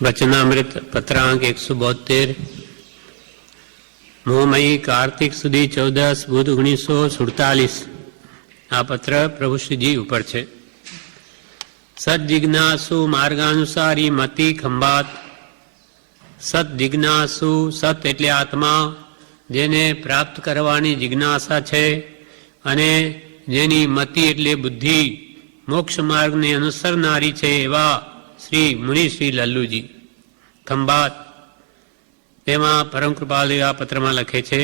વચનામૃત પત્રાંક 172 મોહમયી કાર્તિક સુધી 14 બુધ 1947. આ પત્ર પ્રભુ શ્રીજી ઉપર છે. સજ્જિજ્ઞાસુ માર્ગાનુસારી મતિ ખંભાત. સત જિજ્ઞાસુ, સત એટલે આત્મા, જેને પ્રાપ્ત કરવાની જિજ્ઞાસા છે, અને જેની મતિ એટલે બુદ્ધિ મોક્ષ માર્ગને અનુસરનારી છે, એવા શ્રી મુનિ શ્રી લલ્લુજી ખંભાત. તેમાં પરમ કૃપાલુ આ પત્રમાં લખે છે,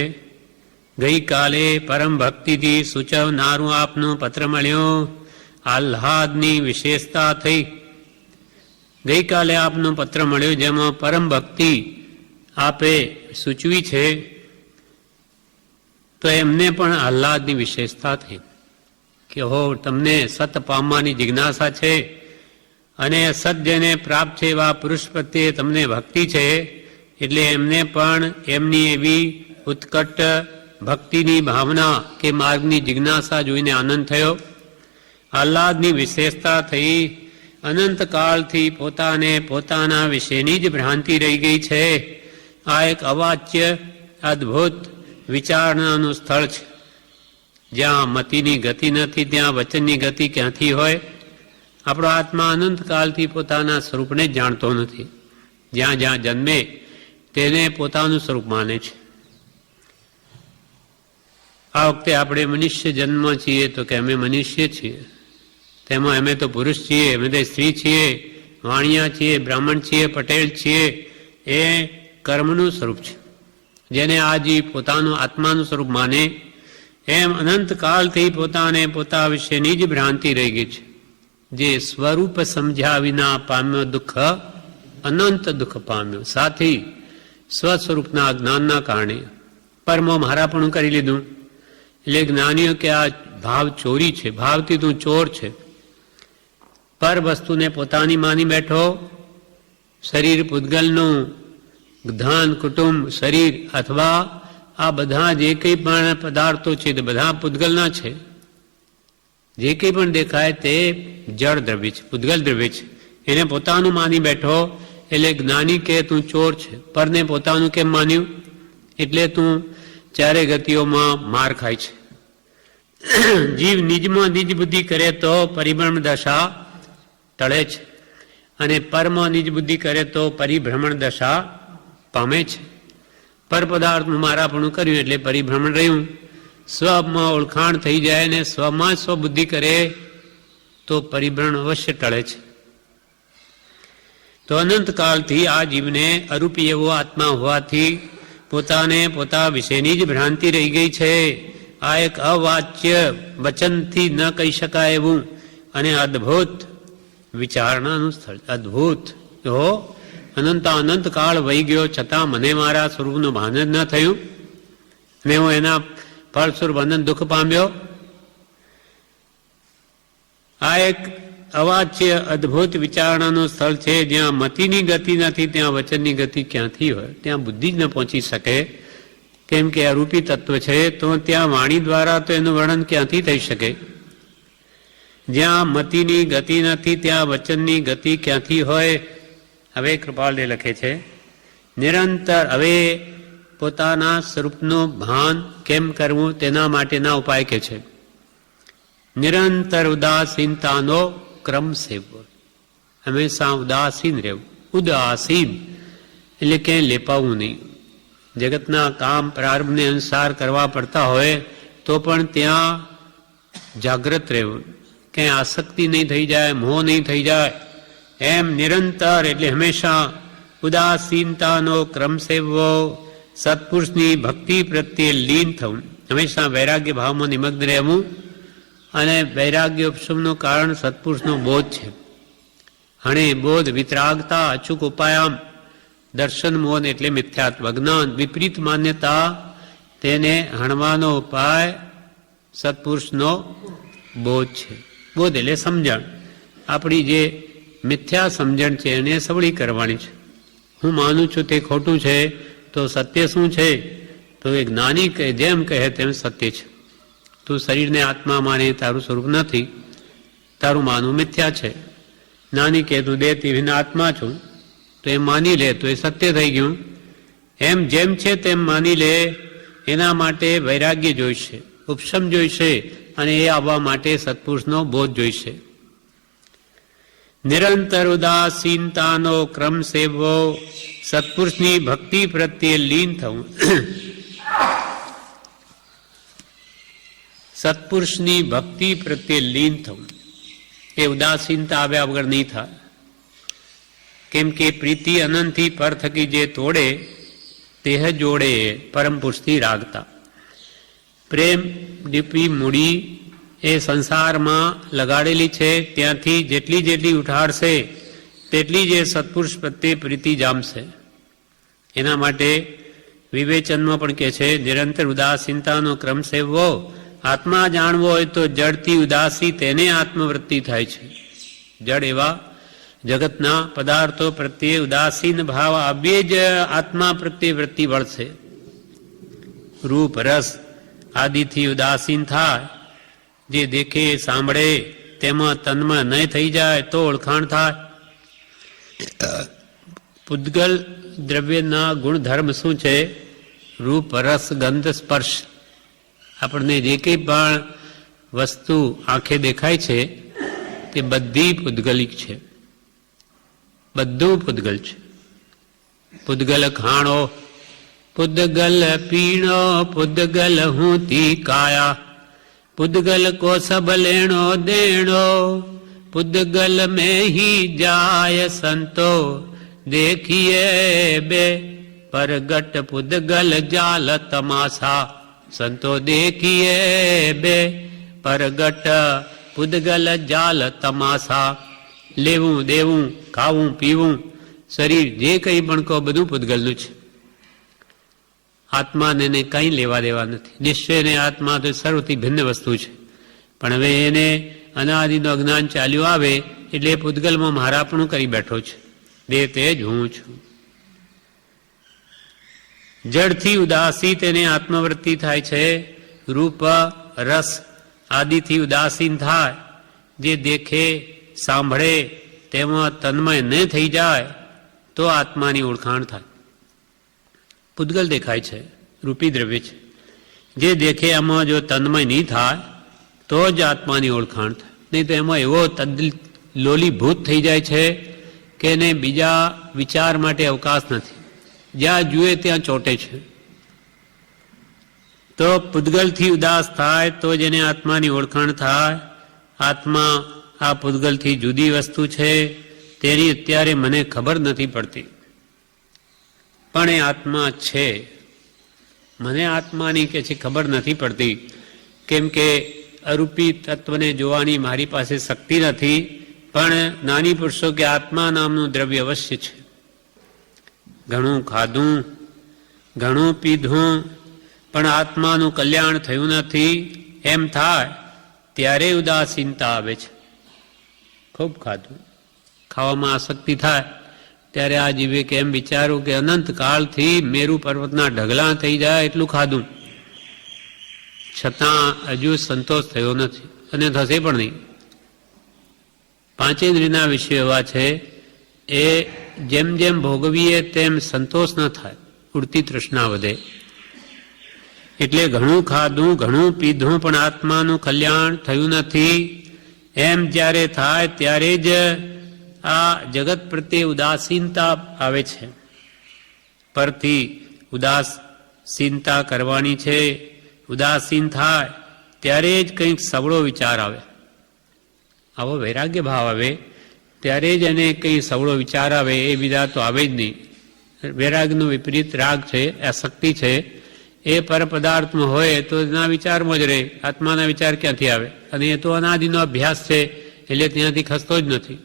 ગઈકાલે પરમ ભક્તિથી સૂચવનારું આપનું પત્ર મળ્યો. આહ્લાદની વિશેષતા થઈ. ગઈકાલે આપનો પત્ર મળ્યો, જેમાં પરમ ભક્તિ આપે સૂચવી છે, તો એમને પણ આહ્લાદની વિશેષતા થઈ કે હો, તમને સત પામવાની જિજ્ઞાસા છે, અને સત જેને પ્રાપ્ત છે એવા પુરુષ પ્રત્યે તમને ભક્તિ છે, એટલે એમને પણ એમની એવી ઉત્કટ ભક્તિની ભાવના કે માર્ગની જિજ્ઞાસા જોઈને આનંદ થયો. આહ્લાદની વિશેષતા થઈ. અનંતકાળથી પોતાને પોતાના વિશેની જ ભ્રાંતિ રહી ગઈ છે. આ એક અવાચ્ય અદ્ભુત વિચારણાનું સ્થળ છે. જ્યાં મતિની ગતિ નથી, ત્યાં વચનની ગતિ ક્યાંથી હોય? આપણો આત્મા અનંતકાળથી પોતાના સ્વરૂપને જ જાણતો નથી. જ્યાં જ્યાં જન્મે તેને પોતાનું સ્વરૂપ માને છે. આ વખતે આપણે મનુષ્ય જન્મ છીએ તો કે અમે મનુષ્ય છીએ, તેમાં અમે તો પુરુષ છીએ, અમે તો સ્ત્રી છીએ, વાણિયા છીએ, બ્રાહ્મણ છીએ, પટેલ છીએ. એ કર્મનું સ્વરૂપ છે. જેને આ જીવ પોતાનું આત્માનું સ્વરૂપ માને, એમ અનંતકાળથી પોતાને પોતા વિશેની જ ભ્રાંતિ રહી ગઈ છે. જે સ્વરૂપ સમજ્યા વિના પામ્યો દુઃખ, અનંત દુઃખ પામ્યો. સાથી સ્વસ્વરૂપના જ્ઞાનના કારણે પરમો હારાપણું કરી લીધું. એટલે જ્ઞાનીઓ કે આ ભાવ ચોરી છે, ભાવથી તું ચોર છે. પર વસ્તુને પોતાની માની બેઠો. શરીર પૂતગલનું, ધન, કુટુંબ, શરીર અથવા આ બધા જે કંઈ પણ પદાર્થો છે તે બધા પૂતગલના છે. જે કંઈ પણ દેખાય તે જળ દ્રવ્ય છે, પૂતગલ દ્રવ્ય છે. એને પોતાનું માની બેઠો, એટલે જ્ઞાની કે તું ચોર છે. પરને પોતાનું કેમ માન્યું? એટલે તું ચારે ગતિઓમાં માર ખાય છે. જીવ નિજમાં નિજ બુદ્ધિ કરે તો પરિભ્રમણ દશા ટળે છે, અને પરમાં નિજ બુદ્ધિ કરે તો પરિભ્રમણ દશા પામે છે. પર પદાર્થનું મારાપણું કર્યું એટલે પરિભ્રમણ રહ્યું. સ્વમાં ઓળખાણ થઈ જાય ને સ્વમાં સ્વબુદ્ધિ કરે તો પરિભ્રમણ અવશ્ય ટળે છે. તો અનંતકાળથી આ જીવને અરૂપી એવો આત્મા હોવાથી પોતાને પોતા વિશેની જ ભ્રાંતિ રહી ગઈ છે. આ એક અવાચ્ય વચનથી ન કહી શકાય એવું અને અદ્ભુત વિચારણાનું સ્થળ. અદ્ભુત તો અનંત કાળ વહી ગયો, છતાં મને મારા સ્વરૂપનું ભાન જ ન થયું, અને હું એના ફળસ્વરૂપ અનંત દુઃખ પામ્યો. આ એક અવાચ્ય અદ્ભુત વિચારણાનું સ્થળ છે. જ્યાં મતિની ગતિ નથી, ત્યાં વચનની ગતિ ક્યાંથી હોય? ત્યાં બુદ્ધિ જ ન પહોંચી શકે, કેમ કે અરૂપી તત્વ છે. તો ત્યાં વાણી દ્વારા તો એનું વર્ણન ક્યાંથી થઈ શકે? જ્યાં મતિની ગતિ નથી, ત્યાં વચનની ગતિ ક્યાંથી હોય? હવે કૃપાળને લખે છે, નિરંતર હવે પોતાના સ્વરૂપનું ભાન કેમ કરવું તેના માટેના ઉપાય કે છે. નિરંતર ઉદાસીનતાનો ક્રમ સેવવો. હંમેશા ઉદાસીન રહેવું. ઉદાસીન એટલે ક્યાંય લેપાવું નહીં. જગતના કામ પ્રારંભને અનુસાર કરવા પડતા હોય તો પણ ત્યાં જાગ્રત રહેવું, ક્યાંય આસક્તિ નહીં થઈ જાય, મોહ નહીં થઈ જાય. એમ નિરંતર એટલે હંમેશા ઉદાસીનતાનો ક્રમ સેવવો. સત્પુરુષની ભક્તિ પ્રત્યે લીન થવું, હંમેશા વૈરાગ્ય ભાવમાં નિમગ્ન રહેવું. અને વૈરાગ્ય ઉપશમનું કારણ સત્પુરુષનો બોધ છે. હણે બોધ વિતરાગતા અચૂક ઉપાયામ. દર્શન મોહન એટલે મિથ્યાત્વ જ્ઞાન, વિપરીત માન્યતા, તેને હણવાનો ઉપાય સત્પુરુષનો બોધ છે. બોધ એટલે સમજણ. આપણી જે મિથ્યા સમજણ છે એને સવળી કરવાની છે. હું માનું છું તે ખોટું છે, તો સત્ય શું છે? તો એ જ્ઞાની જેમ કહે તેમ સત્ય છે. તું શરીરને આત્મા માને તારું સ્વરૂપ નથી, તારું માનવું મિથ્યા છે. જ્ઞાની કે તું દેહથી વિના આત્મા છું, તો એ માની લે તો એ સત્ય થઈ ગયું. એમ જેમ છે તેમ માની લે, એના માટે વૈરાગ્ય જોઈશે, ઉપશમ જોઈશે, અને એ આવવા માટે સત્પુરુષનો બોધ જોઈશે. નિરંતર ઉદાસીનતાનો ક્રમ સેવવો, સત્પુરુષની ભક્તિ પ્રત્યે લીન થવું. સત્પુરુષની ભક્તિ પ્રત્યે લીન થવું એ ઉદાસીનતા આવ્યા વગર નહીં થાય. કેમ કે પ્રીતિ અનંતથી પર થકી જે તોડે તેહ જોડે પરમ પુરુષથી રાગતા. પ્રેમ દીપી મૂડી એ સંસારમાં લગાડેલી છે, ત્યાંથી જેટલી જેટલી ઉઠાડશે તેટલી જે સત્પુરુષ પ્રત્યે પ્રીતિ જામશે. એના માટે વિવેચનમાં પણ કહે છે, નિરંતર ઉદાસીનતાનો ક્રમ સેવવો. આત્મા જાણવો હોય તો જડથી ઉદાસી તેને આત્મવૃત્તિ થાય છે. જડ એવા જગતના પદાર્થો પ્રત્યે ઉદાસીન ભાવ આવ્યે જ આત્મા પ્રત્યે વૃત્તિ વળશે. રૂપ રસ આદિથી ઉદાસીન થાય, જે દેખે સાંભળે તેમાં તન્મય ન થઈ જાય તો ઓળખાણ થાય. પૂતગલ દ્રવ્યના ગુણધર્મ શું છે? રૂપ રસ ગંધ સ્પર્શ. આપણને જે કંઈ પણ વસ્તુ આંખે દેખાય છે તે બધી પૂતગલિક છે, બધું પૂતગલ છે. પૂતગલ ખાણો, પૂતગલ પીણો, પૂતગલ હુંતી કાયા, પૂતગલ કો સબ લેણો દેણો, પૂતગલ में ही जाय संतो देखिए बे परगट પૂતગલ જાલ તમાસા, સંતો દેખીએ બે પરગટ પૂતગલ જાલ તમાસા. લેવું દેવું, ખાવું પીવું, શરીર જે કંઈ પણ કહો બધું પૂતગલનું છે. આત્માને કંઈ લેવા દેવા નથી. નિશ્ચય ને આત્મા તો સર્વથી ભિન્ન વસ્તુ છે. પણ હવે એને અનાદિનું અજ્ઞાન ચાલ્યું આવે એટલે એ પૂતગલમાં મારાપણું કરી બેઠો છે. દેહ તે જ હું છું. જડથી ઉદાસી તેને આત્મવૃત્તિ થાય છે. રૂપ રસ આદિથી ઉદાસીન થાય, જે દેખે સાંભળે તેમાં તન્મય ન થઈ જાય તો આત્માની ઓળખાણ થાય. પૂતગલ દેખાય છે, રૂપી દ્રવ્ય છે. જે દેખે એમાં જો તન્મય નહીં થાય તો જ આત્માની ઓળખાણ થાય. નહીં તો એમાં એવો લોલીભૂત થઈ જાય છે કે એને બીજા વિચાર માટે અવકાશ નથી. જ્યાં જુએ ત્યાં ચોંટે છે. તો પૂતગલથી ઉદાસ થાય તો જ એને આત્માની ઓળખાણ થાય. આત્મા આ પૂતગલથી જુદી વસ્તુ છે, તેની અત્યારે મને ખબર નથી પડતી, પણ એ આત્મા છે. મને આત્માની કે છે ખબર નથી પડતી, કેમ કે અરૂપી તત્વને જોવાની મારી પાસે શક્તિ નથી. પણ નાની પુરુષો કે આત્મા નામનું દ્રવ્ય અવશ્ય છે. ઘણું ખાધું, ઘણું પીધું, પણ આત્માનું કલ્યાણ થયું નથી એમ થાય ત્યારે ઉદાસીનતા આવે છે. ખૂબ ખાધું, ખાવામાં આસક્તિ થાય ત્યારે આ જીવે કે એમ વિચારું કે અનંત કાળથી મેરુ પર્વતના ઢગલા થઈ જાય એટલું ખાધું, છતાં હજુ સંતોષ થયો નથી અને થશે પણ નહીં. પાંચેન્દ્રિયના વિષયો એવા છે, એ જેમ જેમ ભોગવીએ તેમ સંતોષ ન થાય, ઉડતી તૃષ્ણા વધે. એટલે ઘણું ખાધું, ઘણું પીધું, પણ આત્માનું કલ્યાણ થયું નથી એમ જ્યારે થાય ત્યારે જ આ જગત પ્રત્યે ઉદાસીનતા આવે છે. પરથી ઉદાસીનતા કરવાની છે. ઉદાસીન થાય ત્યારે જ કંઈક સવળો વિચાર આવે, આવો વૈરાગ્ય ભાવ આવે ત્યારે જ એને કંઈ સવળો વિચાર આવે. એ બીજા તો આવે જ નહીં. વૈરાગનું વિપરીત રાગ છે, આસક્તિ છે. એ પર પદાર્થમાં હોય તો એના વિચારમાં જ રહે, આત્માના વિચાર ક્યાંથી આવે? અને એ તો અનાદિનો અભ્યાસ છે એટલે ત્યાંથી ખસતો જ નથી.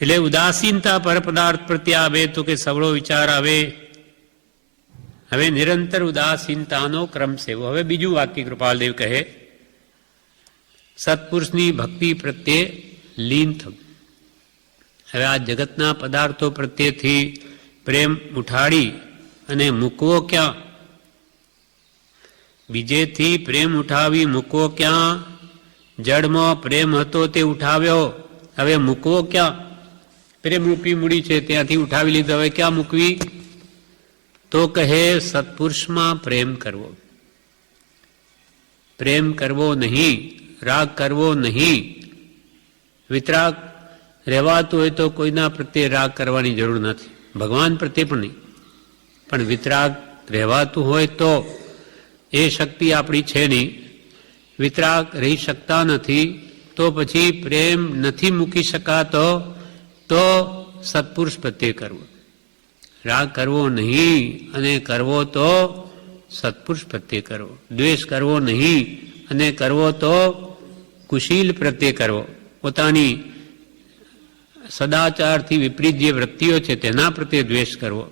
એટલે ઉદાસીનતા પર પદાર્થ પ્રત્યે આવે તો કે સવળો વિચાર આવે. હવે નિરંતર ઉદાસીનતાનો ક્રમ સેવો. હવે બીજું વાક્ય કૃપાલદેવ કહે, સત્પુરુષની ભક્તિ પ્રત્યે લીન થવું. હવે આ જગતના પદાર્થો પ્રત્યેથી પ્રેમ ઉઠાડી અને મૂકવો ક્યાં? બીજેથી પ્રેમ ઉઠાવી મૂકવો ક્યાં? જડમાં પ્રેમ હતો તે ઉઠાવ્યો, હવે મૂકવો ક્યાં? પ્રેમરૂપી મૂડી છે ત્યાંથી ઉઠાવી લીધો, હવે ક્યાં મૂકવી? તો કહે સત્પુરુષમાં પ્રેમ કરવો. પ્રેમ કરવો નહીં, રાગ કરવો નહીં. વિતરાગ રહેવાતું હોય તો કોઈના પ્રત્યે રાગ કરવાની જરૂર નથી, ભગવાન પ્રત્યે પણ નહીં. પણ વિતરાગ રહેવાતું હોય તો એ શક્તિ આપણી છે નહીં, વિતરાગ રહી શકતા નથી, તો પછી પ્રેમ નથી મૂકી શકાતો તો સત્પુરુષ પ્રત્યે કરવો. રાગ કરવો નહીં અને કરવો તો સત્પુરુષ પ્રત્યે કરવો. દ્વેષ કરવો નહીં અને કરવો તો કુશીલ પ્રત્યે કરવો. પોતાની સદાચારથી વિપરીત જે વૃત્તિઓ છે તેના પ્રત્યે દ્વેષ કરવો.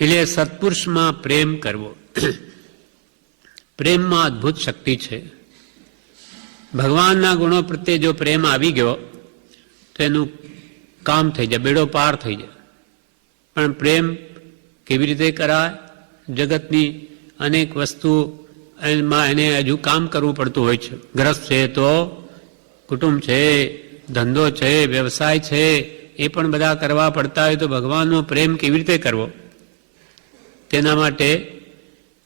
એટલે સત્પુરુષમાં પ્રેમ કરવો. પ્રેમમાં અદ્ભુત શક્તિ છે. ભગવાનના ગુણો પ્રત્યે જો પ્રેમ આવી ગયો તો એનું કામ થઈ જાય, બેડો પાર થઈ જાય. પણ પ્રેમ કેવી રીતે કરાય? જગતની અનેક વસ્તુ એમાં એને હજુ કામ કરવું પડતું હોય છે. ગ્રસ્ત છે તો કુટુંબ છે, ધંધો છે, વ્યવસાય છે, એ પણ બધા કરવા પડતા હોય તો ભગવાનનો પ્રેમ કેવી રીતે કરવો? તેના માટે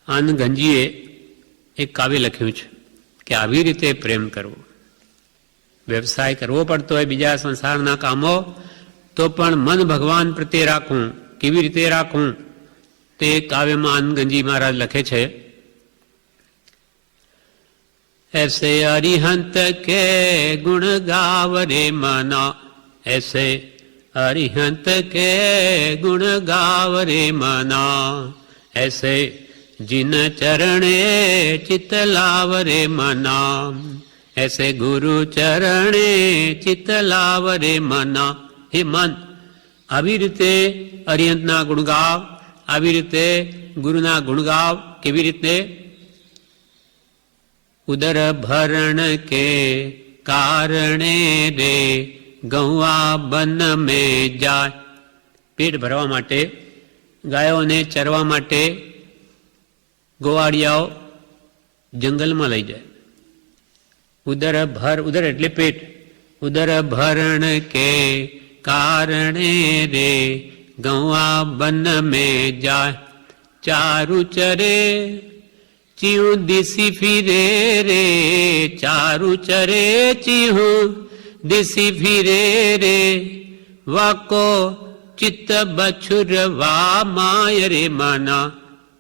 આનંદ ગંજીએ એક કાવ્ય લખ્યું છે કે આવી રીતે પ્રેમ કરવો. વ્યવસાય કરવો પડતો હોય, બીજા સંસારના કામો, તો પણ મન ભગવાન પ્રત્યે રાખવું. કેવી રીતે રાખવું? તે કાવ્યમાં આનંદ ગંજી મહારાજ લખે છે, ऐसे अरिहंत के गुण गाव रे मना, ऐसे अरिहंत के गुण गाव रे मना, ऐसे जिन चरणे चित लाव रे मना, ऐसे गुरु चरणे चित लाव रे मना. हे મન, આવી રીતે અરિહંતના ગુણ ગાવ, આવી રીતે ગુરુના ગુણ ગાવ. કેવી રીતે? ઉદર ભરણ કે કારણે રે ગૌવા બન મેં જાય. પેટ ભરવા માટે, ગાયોને ચરવા માટે ગોવાળિયાઓ જંગલમાં લઈ જાય. ઉદર એટલે પેટ. ઉદર ભરણ કે કારણે રે ગૌવા બન મેં જાય. ચારુ ચરે ચીહું દિશી ફિરે રે, ચારુ ચરે ચીહું દિશી ફિરે રે, વાકો ચિત્ત બછુરવા માય રે મના,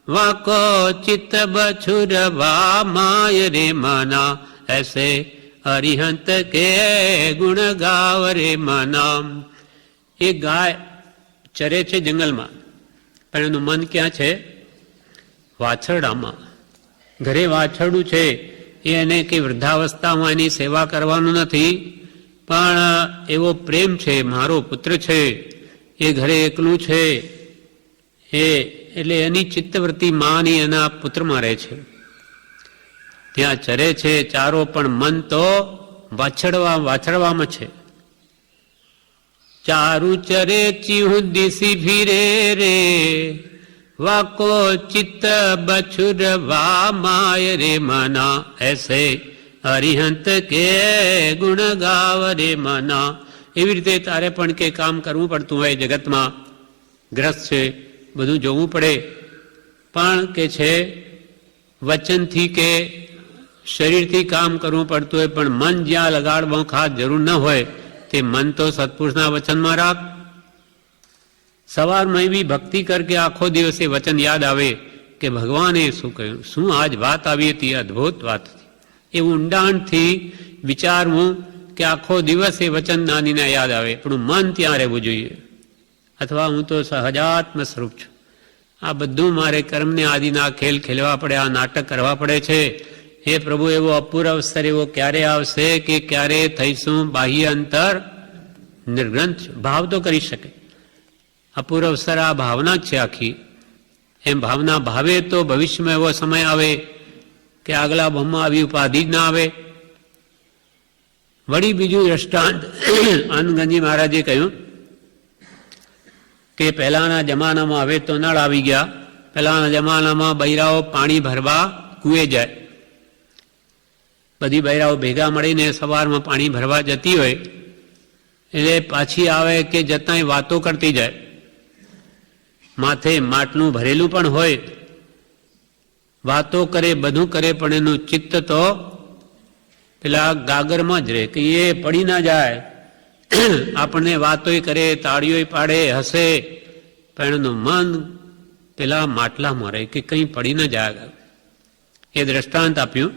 વાકો ચિત્ત બછુરવા માય રે મના, ऐसे અરિહંત કે ગુણ ગાવ રે મના. એ ગાય ચરે છે જંગલમાં, પણ એનું મન ક્યાં છે? વાછરડામાં. ઘરે વાછરડું છે, એ એને કંઈ વૃદ્ધાવસ્થામાં એની સેવા કરવાનું નથી, પણ એવો પ્રેમ છે, મારો પુત્ર છે, એ ઘરે એકલું છે, એટલે એની ચિત્તવૃત્તિ માની એના પુત્રમાં રહે છે. ત્યાં ચરે છે ચારો, પણ મન તો વાછરવામાં છે. ચારુ ચરે ચીહું દિશી ફિરે રે, વાકો ચિત્ત બછુરવા માય રે મના, ऐसे અરિહંત કે ગુણ ગાવ રે મના. એવી રીતે તારે પણ કે કામ કરવું પડતું હોય, જગતમાં ગ્રસ્ત છે, બધું જોવું પડે, પણ કે છે વચનથી કે શરીરથી કામ કરવું પડતું હોય, પણ મન જ્યાં લગાડવા ખાસ જરૂર ન હોય તે મન તો સત્પુરુષના વચનમાં રાખ. સવારમાં એવી ભક્તિ કર કે આખો દિવસ એ વચન યાદ આવે કે ભગવાને શું કહ્યું, શું આજ વાત આવી હતી, અદ્ભુત વાત હતી. એવું ઊંડાણથી વિચારવું કે આખો દિવસ એ વચન નાનીને યાદ આવે, પણ મન ત્યાં રહેવું જોઈએ. અથવા હું તો સહજાત્મ સ્વરૂપ છું, આ બધું મારે કર્મને આદિના ખેલ ખેલવા પડે, આ નાટક કરવા પડે છે. હે પ્રભુ, એવો અપૂર્વ અવસર એવો ક્યારે આવશે કે ક્યારે થઈશું બાહ્ય અંતર નિર્ગ્રંથ? ભાવ તો કરી શકે. અપૂર્વ અવસર આ ભાવના જ છે આખી. એમ ભાવના ભાવે તો ભવિષ્યમાં એવો સમય આવે કે આગલા ભવમાં આવી ઉપાધિ જ ના આવે. વળી બીજું દ્રષ્ટાંત આનંદગંજી મહારાજે કહ્યું કે પહેલાના જમાનામાં, હવે તો નળ આવી ગયા, પહેલાના જમાનામાં બૈરાઓ પાણી ભરવા કૂએ જાય. બધી બૈરાઓ ભેગા મળીને સવારમાં પાણી ભરવા જતી હોય એટલે પાછી આવે કે જતાંય વાતો કરતી જાય. માથે માટલું ભરેલું પણ હોય, વાતો કરે, બધું કરે, પણ એનું ચિત્ત તો પેલા ગાગરમાં જ રહે કે એ પડી ના જાય. આપણને વાતોય કરે, તાળીઓય પાડે, હસે, પણ એનું મન પેલા માટલામાં રહે કે કંઈ પડી ન જાય. એ દ્રષ્ટાંત આપ્યું.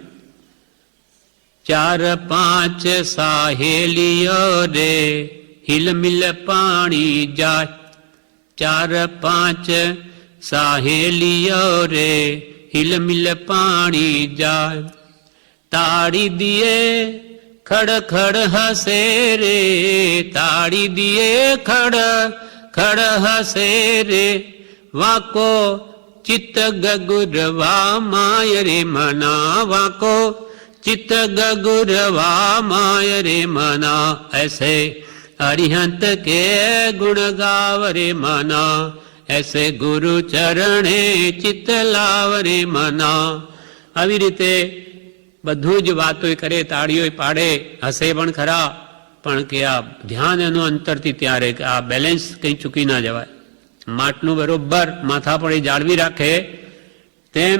4-5 સાહેલીઓ રે હિલમિલ પાણી જાય. 4-5 સાહેલીઓ રે હિલમિલ પાણી જાય. તાળી દિએ ખડ ખડ હસે રે, તાળી દિએ ખડ ખડ હસે રે. વાકો ચિત્ત ગગુરવા માય રે મના, વાકો ચિત્ત ગગુરવા માય રે મના. ऐसे अरिहंत के गुण गाव रे मना, ऐसे गुरु चरणे चित्त लाव रे मना. આવી રીતે બધું જ વાતો કરે, તાળીઓ પાડે, હસે પણ ખરા, પણ કે આ ધ્યાન એનું અંતરથી ત્યાં રહે કે આ બેલેન્સ કંઈ ચૂકી ના જવાય. માટલું બરોબર માથા પર જાળવી રાખે, તેમ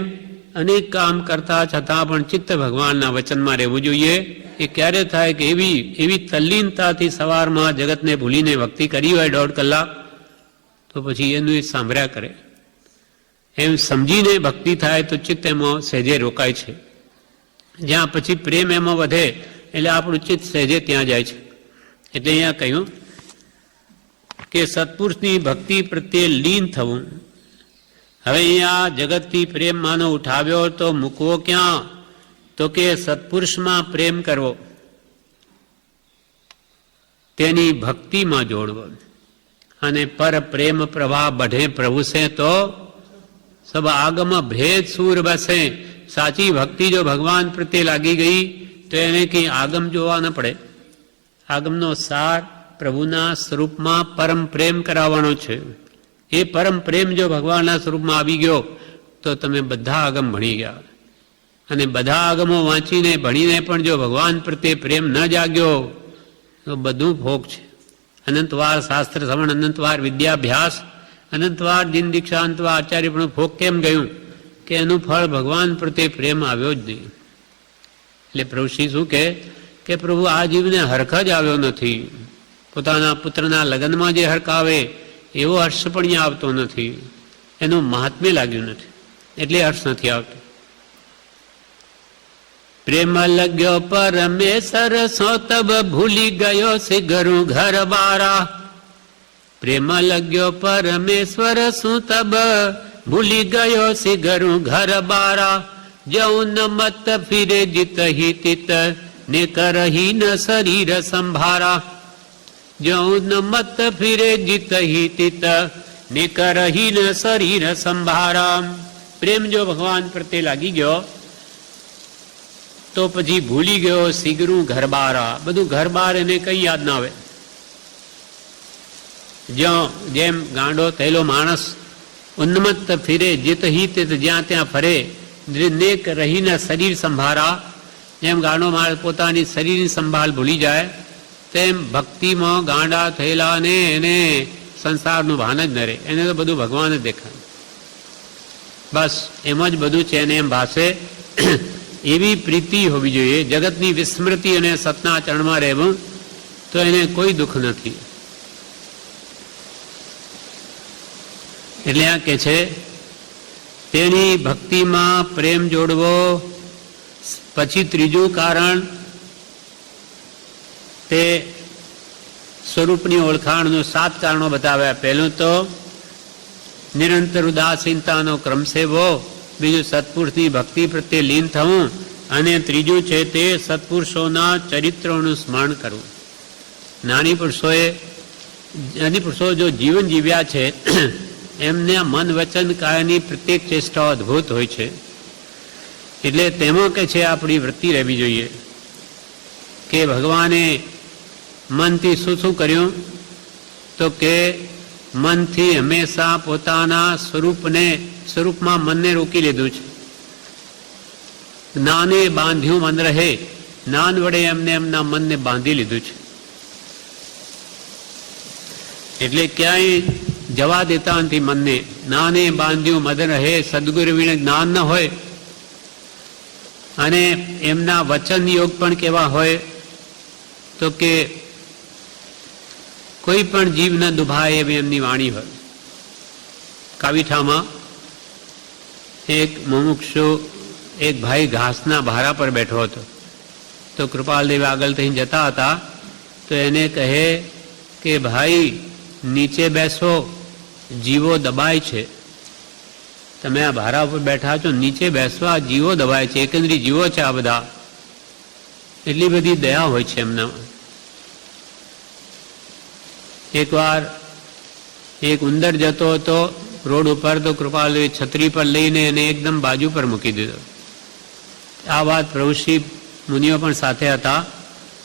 અનેક કામ કરતા છતાં પણ ચિત્ત ભગવાનના વચનમાં રહેવું જોઈએ. એ ક્યારે થાય કે એવી તલ્લીનતાથી સવારમાં જગતને ભૂલીને ભક્તિ કરી હોય 1.5 કલાક, તો પછી એનું એ સાંભળ્યા કરે. એમ સમજીને ભક્તિ થાય તો ચિત્ત એમાં સહેજે રોકાય છે. જ્યાં પછી પ્રેમ એમાં વધે એટલે આપણું ચિત્ત સહેજે ત્યાં જાય છે. એટલે અહીંયા કહ્યું કે સત્પુરુષની ભક્તિ પ્રત્યે લીન થવું. હવે અહીંયા જગતથી પ્રેમ માનો ઉઠાવ્યો તો મૂકવો ક્યાં? તો કે સત્પુરુષમાં પ્રેમ કરવો, તેની ભક્તિમાં જોડવો. અને પર પ્રેમ પ્રવાહ બઢે પ્રભુ સે તો સબ આગમ ભેદ સૂર બસે. સાચી ભક્તિ જો ભગવાન પ્રત્યે લાગી ગઈ તો એને કંઈ આગમ જોવા ન પડે. આગમનો સાર પ્રભુના સ્વરૂપમાં પરમ પ્રેમ કરાવવાનો છે. એ પરમ પ્રેમ જો ભગવાનના સ્વરૂપમાં આવી ગયો તો તમે બધા આગમ ભણી ગયા. અને બધા આગમો વાંચીને ભણીને પણ જો ભગવાન પ્રત્યે પ્રેમ ન જાગ્યો તો બધું ભોગ છે. અનંતવાર શાસ્ત્ર શ્રવણ, અનંતવાર વિદ્યાભ્યાસ, અનંતવાર દિન દીક્ષા, અનંતવાર આચાર્ય પણ ભોગ કેમ ગયું? કે એનું ફળ ભગવાન પ્રત્યે પ્રેમ આવ્યો જ નહીં. એટલે પ્રભુશ્રી શું કે પ્રભુ આ જીવને હરખ જ આવ્યો નથી. પોતાના પુત્રના લગ્નમાં જે હરખ આવે એવો હર્ષ પણ અહીંયા આવતો નથી. એનું મહાત્મ્ય લાગ્યું નથી એટલે હર્ષ નથી આવતો. પ્રેમ લગ્યો પરમેશ્વર સો તબ ભૂલી ગયો સિગરું ઘર બારા. પ્રેમ લગ્યો પરમેશ્વર શું તબ ભૂલી ગયો સિગરું ઘર બારા. જઉં ન મત ફિરે જીત હિ તિત ને કરહી ન શરીર સંભારા. જઉં ન મત ફિરે જીત હિ તિત ને કરહી ન શરીર સંભારા. પ્રેમ જો ભગવાન પ્રત્યે લાગી ગયો તો પછી ભૂલી ગયો સિગરું ઘર બારા. બધું ઘર બાર એને કઈ યાદ ના આવે. જેમ ગાંડો થયેલો માણસ ઉન્મત્ત ફિરે જીત હિ તિત, જ્યાં ત્યાં ફરે, નેક રહીને શરીર સંભારા. જેમ ગાંડો માણસ પોતાની શરીરની સંભાળ ભૂલી જાય, તેમ ભક્તિમાં ગાંડા થયેલા ને એને સંસારનું ભાન જ ન રહે. એને તો બધું ભગવાન જ દેખાય. બસ એમ જ બધું છે એને એમ ભાષે. એવી પ્રીતિ હોવી જોઈએ. જગતની વિસ્મૃતિ અને સતના ચરણમાં રહેવું તો એને કોઈ દુઃખ નથી. એટલે આ કે છે તેની ભક્તિમાં પ્રેમ જોડવો. પછી ત્રીજું કારણ તે સ્વરૂપની ઓળખાણનું 7 કારણો બતાવ્યા. પહેલું તો નિરંતર ઉદાસીનતાનો ક્રમ સેવો, બીજું સત્પુરુષની ભક્તિ પ્રત્યે લીન થવું, અને ત્રીજું છે તે સત્પુરુષોના ચરિત્રોનું સ્મરણ કરવું. નાની પુરુષો જો જીવન જીવ્યા છે એમને મન વચન કાયની પ્રત્યેક ચેષ્ટાઓ અદભુત હોય છે. એટલે તેમાં કે છે આપણી વૃત્તિ રહેવી જોઈએ કે ભગવાને મનથી શું શું કર્યું? તો કે મનથી હંમેશા પોતાના સ્વરૂપમાં મનને રોકી લીધું છે. જ્ઞાને બાંધ્યું મન રહે, જ્ઞાન વડે એમને એમના મનને બાંધી લીધું છે. એટલે ક્યાંય જવા દેતા નથી મનને. નાને બાંધ્યું મદન રહે, સદગુરુ વિને જ્ઞાન ન હોય. અને એમના વચન યોગ પણ કેવા હોય તો કે કોઈ પણ જીવ ન દુભાય એવી એમની વાણી હોય. કાવીઠામાં એક મુમુક્ષુ એક ભાઈ ઘાસના ભારા પર બેઠો હતો. તો કૃપાલદેવ આગળ થઈ જતા હતા તો એને કહે કે ભાઈ નીચે બેસો, જીવો દબાય છે. તમે આ ભારા ઉપર બેઠા છો, નીચે બેસવા, જીવો દબાય છે. એકંદરી જીવો છે આ બધા. એટલી બધી દયા હોય છે એમનામાં. એકવાર એક ઉંદર જતો હતો રોડ ઉપર, તો કૃપાલદેવે છત્રી પર લઈને એને એકદમ બાજુ પર મૂકી દીધો. આ વાત પ્રભુશ્રી મુનિઓ પણ સાથે હતા.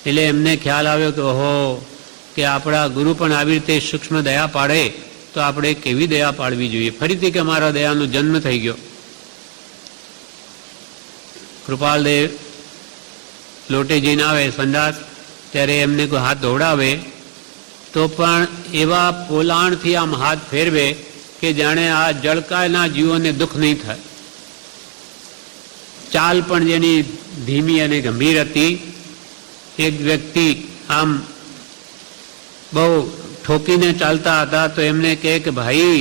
એટલે એમને ખ્યાલ આવ્યો કે ઓહો, કે આપણા ગુરુ પણ આવી રીતે સૂક્ષ્મ દયા પાડે તો આપણે કેવી દયા પાડવી જોઈએ. ફરીથી કે મારા દયાનો જન્મ થઈ ગયો. કૃપાલદેવ લોટે જઈને આવે સંદાસ, ત્યારે એમને કોઈ હાથ ધોવડાવે તો પણ એવા પોલાણથી આમ હાથ ફેરવે કે જાણે આ જળકાયના જીવોને દુઃખ નહીં થાય. ચાલ પણ જેની ધીમી અને ગંભીર હતી. એક વ્યક્તિ આમ બહુ ઠોકીને ચાલતા હતા તો એમને કહે કે ભાઈ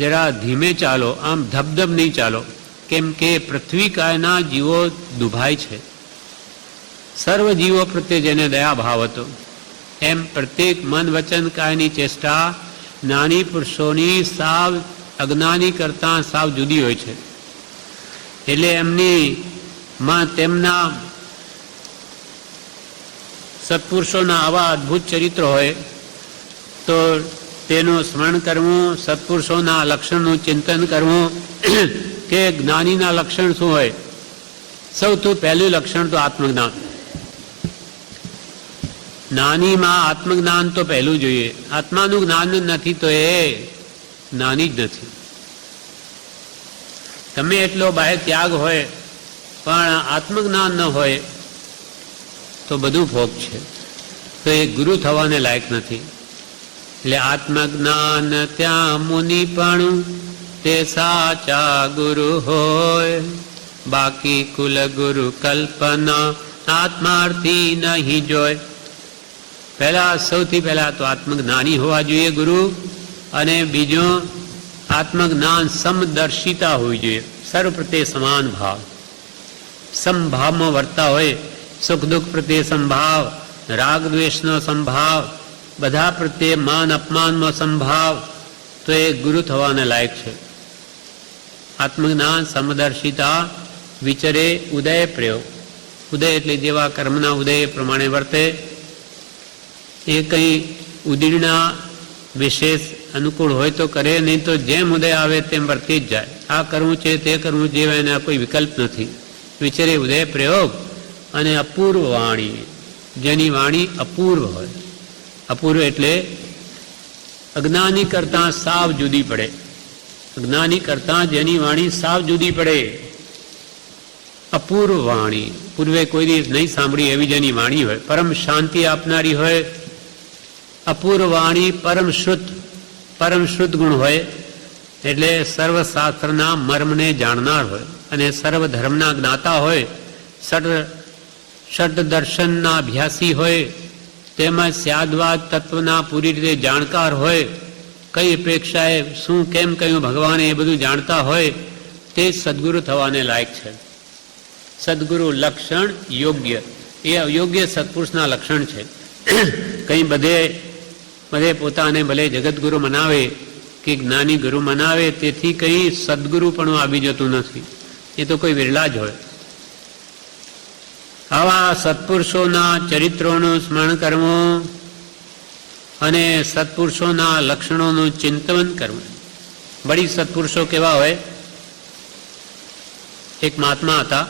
જરા ધીમે ચાલો, આમ ધબધબ નહીં ચાલો, કેમ કે પૃથ્વી કાયના જીવો દુભાય છે. સર્વ જીવો પ્રત્યે જેને દયા ભાવ હતો. એમ પ્રત્યેક મન વચન કાયની ચેષ્ટા જ્ઞાની પુરુષોની સાવ અજ્ઞાની કરતાં સાવ જુદી હોય છે. એટલે એમની માં તેમના સત્પુરુષોના આવા અદ્ભુત ચરિત્રો હોય તો તેનું સ્મરણ કરવું, સત્પુરુષોના લક્ષણનું ચિંતન કરવું કે જ્ઞાનીના લક્ષણ શું હોય. સૌથી પહેલું લક્ષણ તો આત્મજ્ઞાન. જ્ઞાનીમાં આત્મજ્ઞાન તો પહેલું જોઈએ. આત્માનું જ્ઞાન નથી તો એ જ્ઞાની જ નથી. તમે એટલો બાહ્ય ત્યાગ હોય પણ આત્મજ્ઞાન ન હોય તો બધું ભોગ છે, તો એ ગુરુ થવાને લાયક નથી. એટલે આત્મજ્ઞાન ત્યાં મુનિ પણ તે સાચા ગુરુ હોય. બાકી કુલ ગુરુ કલ્પના આત્માર્થી નહીં જોય. પહેલા સૌથી પહેલા તો આત્મજ્ઞાની હોવા જોઈએ ગુરુ. અને બીજું આત્મજ્ઞાન સમદર્શિતા હોવી જોઈએ. સર્વ પ્રત્યે સમાન ભાવ, સમભાવમાં વર્તા હોય. સુખ દુઃખ પ્રત્યે સંભાવ, રાગ દ્વેષનો સંભાવ, બધા પ્રત્યે માન અપમાનનો સંભાવ, તો એ ગુરુ થવાને લાયક છે. આત્મજ્ઞાન સમદર્શિતા વિચરે ઉદય પ્રયોગ. ઉદય એટલે જેવા કર્મના ઉદય પ્રમાણે વર્તે. એ કંઈ ઉદીર્ણા વિશેષ અનુકૂળ હોય તો કરે, નહીં તો જેમ ઉદય આવે તેમ વર્તી જ જાય. આ કરવું છે તે કરવું જેવા એના કોઈ વિકલ્પ નથી. વિચરે ઉદય પ્રયોગ. અને અપૂર્વ વાણી, જેની વાણી અપૂર્વ હોય. અપૂર્વ એટલે અજ્ઞાની કરતાં સાવ જુદી પડે. અજ્ઞાની કરતાં જેની વાણી સાવ જુદી પડે. અપૂર્વ વાણી, પૂર્વે કોઈ દિવસ નહીં સાંભળી એવી જેની વાણી હોય. પરમ શાંતિ આપનારી હોય. અપૂર્વ વાણી પરમ શુદ્ધ ગુણ હોય. એટલે સર્વશાસ્ત્રના મર્મને જાણનાર હોય અને સર્વ ધર્મના જ્ઞાતા હોય. ષડ દર્શનના અભ્યાસી હોય. તેમજ સ્યાદવાદ તત્વના પૂરી રીતે જાણકાર હોય. કઈ અપેક્ષાએ શું કેમ કહ્યું ભગવાને એ બધું જાણતા હોય. તે સદગુરુ થવાને લાયક છે. સદગુરુ લક્ષણ યોગ્ય, એ યોગ્ય સત્પુરુષના લક્ષણ છે. કંઈ બધે પોતાને ભલે જગતગુરુ મનાવે કે જ્ઞાની ગુરુ મનાવે, તેથી કંઈ સદગુરુ પણ આવી જતું નથી. એ તો કોઈ વિરલા જ હોય. આવા સત્પુરુષોના ચરિત્રોનું સ્મરણ કરવું અને સત્પુરુષોના લક્ષણોનું ચિંતન કરવું. બળી સત્પુરુષો કેવા હોય. એક મહાત્મા હતા,